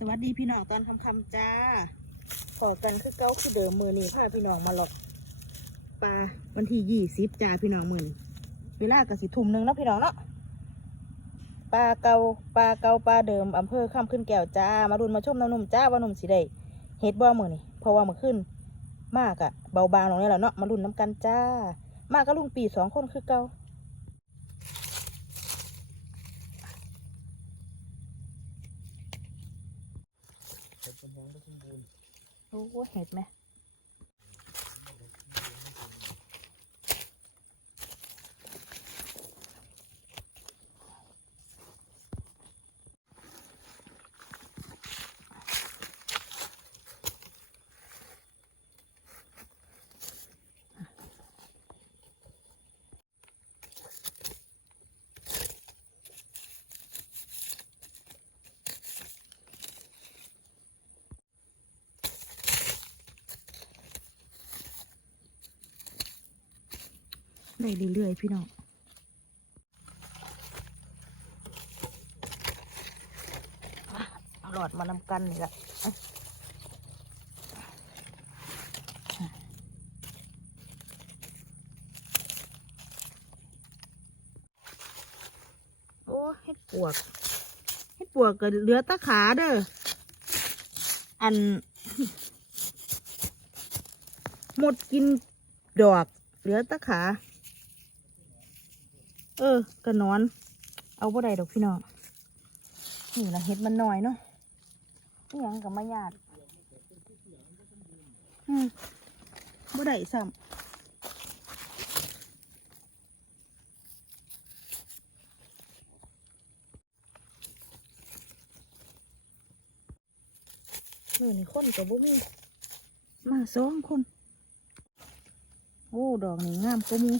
สวัสดีพี่น้องตอนคำคำจ้าขอกันคือเก้าคือเดิมมือนี่พาพี่น้องมาหลอกปลาวันที่ยี่สิบจ้าพี่น้องมือเวลากสิทุ่มหนึ่งเนาะพี่น้องเนาะปลาเกาปลาเกาปลาเดิมอำเภอข้ามขึ้นแก้วจ้ามาดุนมาชมน้ำนมจ้าว่านุ่มสีได้เฮ็ดบ่มือนี่เพราะว่ามือขึ้น มากอะเบาบางลงนี่แหละเนาะมาดุนน้ำกันจ้ามากก็ลุงปีสองคนคือเก่า โอ้ว่าเห็ดไหม ได้เรื่อยๆพี่น้องอะเอาหลอดมานำกันนี่แหละอะโอ้เฮ็ดปวกเฮ็ดปวกก็เหลือแตะขาเด้อ อัน หมดกินดอก เหลือแตะขา เออกระนอน เอาบ่ได้ดอกพี่น้องนี่ละเห็ดมันน้อยเนาะนี่ยังกับมาญาติอืมบ่ได้ซ้ำเออนี่คนกับบ่มีมาสองคน โอ้ ดอกนี่งามก็มี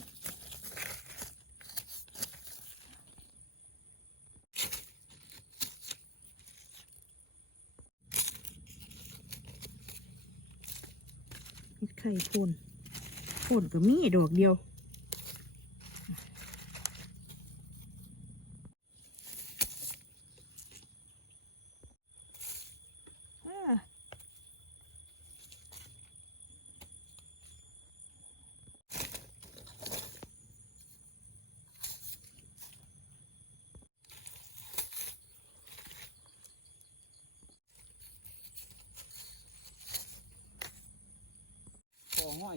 เห็ดไข่พ่นพ่นก็มีดอกเดียว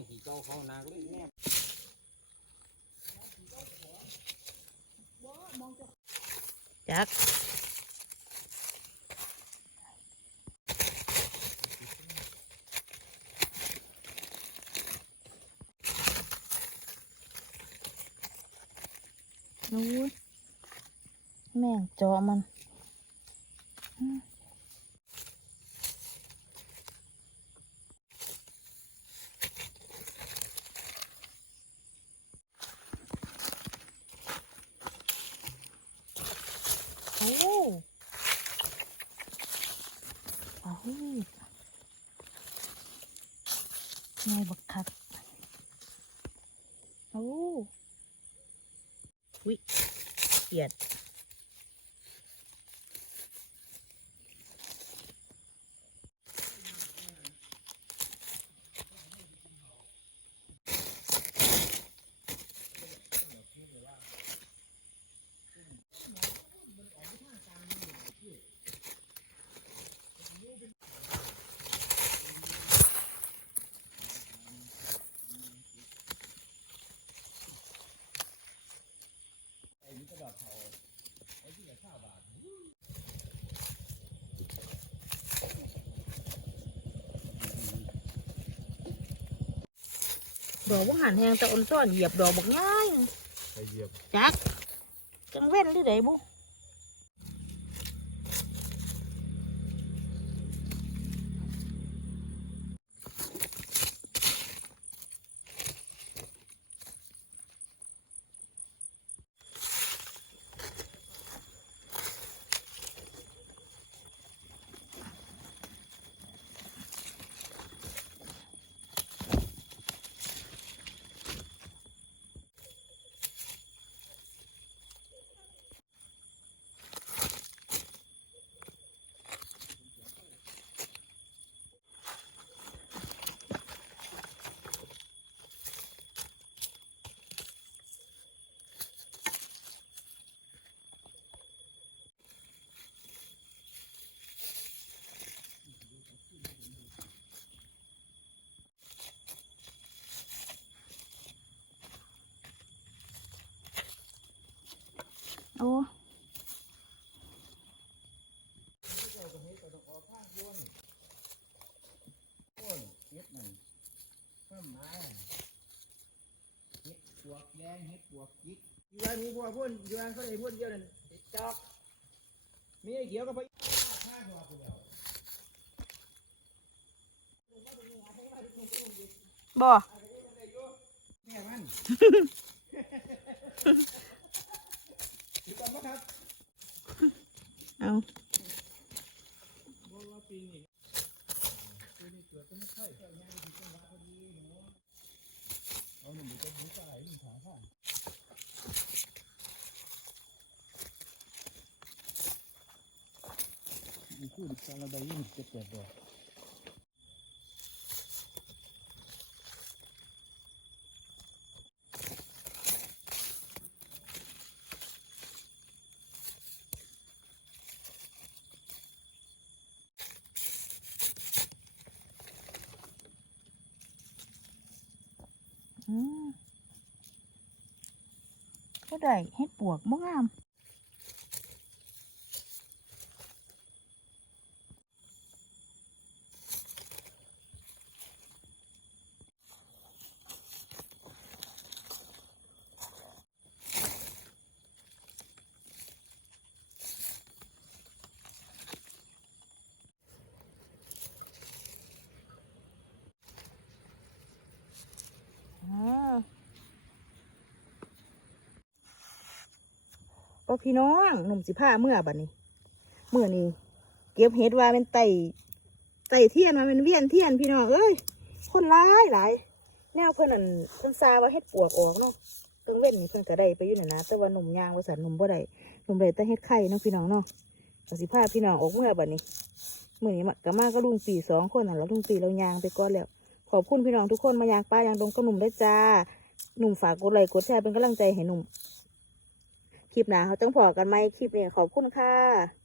ขี่เก่าเขานาก็เลยแนบจักโอ้ยแม่งเจาะมัน เอาไงบักคักโอ้วิเกียด ดอกบักหันแหงแต่อ่อนซ้อนเหยียบดอกบักง่ายไปเหยียบจักจังเว้นหรือไดบุ โอ้เฮ็ดนั่นเพิ่มไม้เฮ็ดปวกแดงเฮ็ดปวกจิกอยู่อันนี้พวกพุ่นอยู่อันเขาได้พุ่นเดียวนั่นจอกมีไอ้เขียวก็ไปห้าหัวกูแล้วบ่แม่มันติดต่อมาครับ เอาบอกว่าปีนี้ปีนี้เกิดก็ไม่ค่อยเกิดงานที่จังหวัดพอดีหนูเอาหนุ่มจะบุกอะไรหนุ่มขาข้างมีคู่ดิบการระบายยิ่งเจ็บเจ็บดอก ก็ได้เฮ็ดปวกบ่งาม ก็พี่น้องหนุ่มสิผ้าเมื่อบัดนี้เมื่อนี้เก็บเห็ดว่าเป็นไต่ไต่เทียนมาเป็นเวียนเทียนพี่น้องเอ้ยคนร้ายหลายแนวเพิ่อนนั่นเพิ่นซาว่าเฮ็ดปวกออกเนาะเพิ่นเว้นนี่เพิ่นก็ได้ไปอยู่นั่นนะแต่ว่าหนุ่มยางว่าสันหนุ่มบ่ได้หนุ่มได้แต่เฮ็ดไข่เนาะพี่น้องเนาะก็สิผ้าพี่น้องออกเมื่อบัดนี้เมื่อนี้มาก็มาก็ลุงปีสองคนน่ะแล้วลุงปีเรายางไปก่อนแล้วขอบคุณพี่น้องทุกคนมายางป้ายางดงกับหนุ่มได้จ้าหนุ่มฝากกดไลค์กดแชร์เป็นกำลังใจให้หนุ่ม คลิปหน้าเขาจังพอกันไหมคลิปนี้ขอบคุณค่ะ